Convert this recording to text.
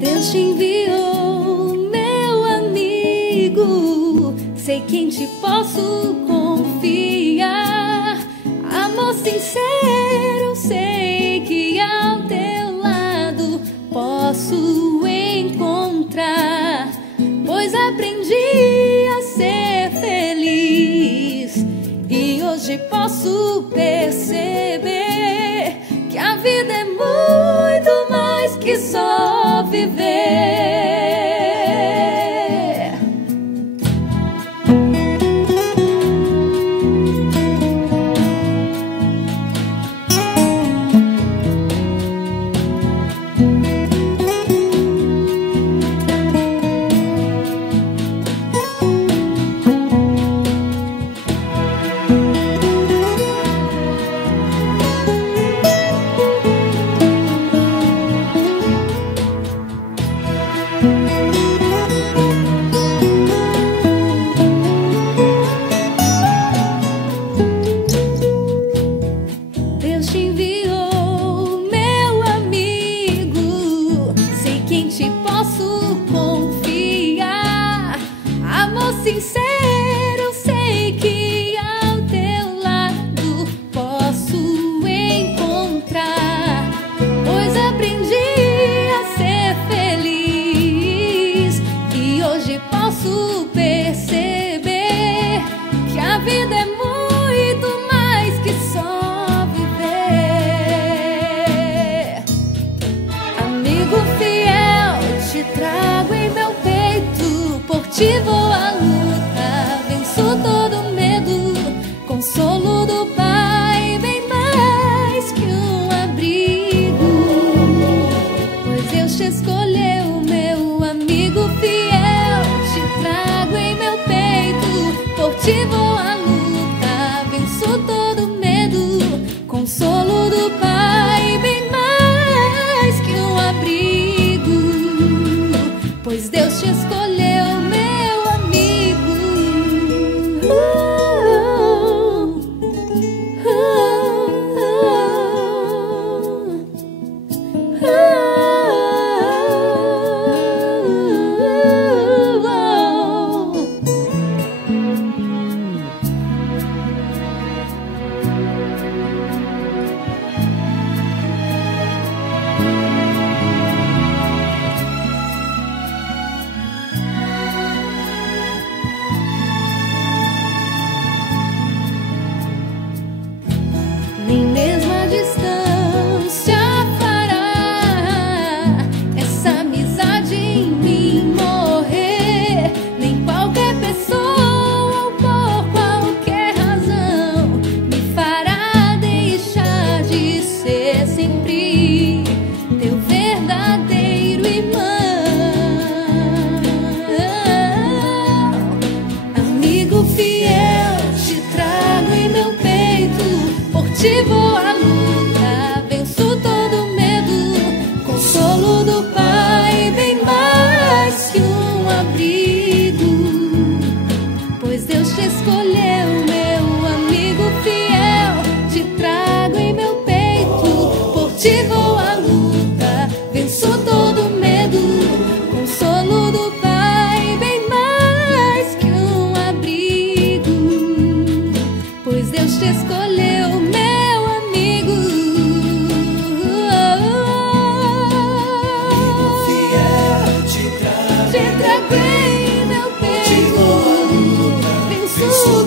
Deus te enviou, meu amigo. Sei que em ti posso confiar. Amor sincero, sei que ao teu lado posso encontrar. Pois aprendi a ser feliz e hoje posso perceber que a vida é muito mais que só viver. Deus te enviou, meu amigo. Sei que em ti posso confiar. Amor sincero, sei que ao teu lado posso encontrar. Pois aprendi a ser feliz e hoje posso perceber que a vida é muito mais que só viver. Amigo fiel, te trago em meu peito. Por ti vou à luta, venço todo medo. Consolo do Pai, bem mais que um abrigo. Pois Deus te escolheu, meu amigo fiel. Te trago em meu peito. Por ti vou à luta, venço todo medo. Consolo do Pai, bem mais que um abrigo. Pois Deus te escolheu, meu amigo. Nem mesmo a distância fará essa amizade em mim morrer. Nem qualquer pessoa ou por qualquer razão me fará deixar de ser sempre teu verdadeiro irmão. Amigo fiel, te trago em meu peito. Por ti vou à luta, venço todo medo. Consolo do Pai, bem mais que um abrigo. Pois Deus te escolheu, meu amigo fiel. Te trago em meu peito. Por ti vou à luta, venço todo medo. Consolo do Pai, bem mais que um abrigo. Pois Deus te escolheu, meu amigo. Fiel, te trago Te trago em meu peito. Te vou à luta, Venço venço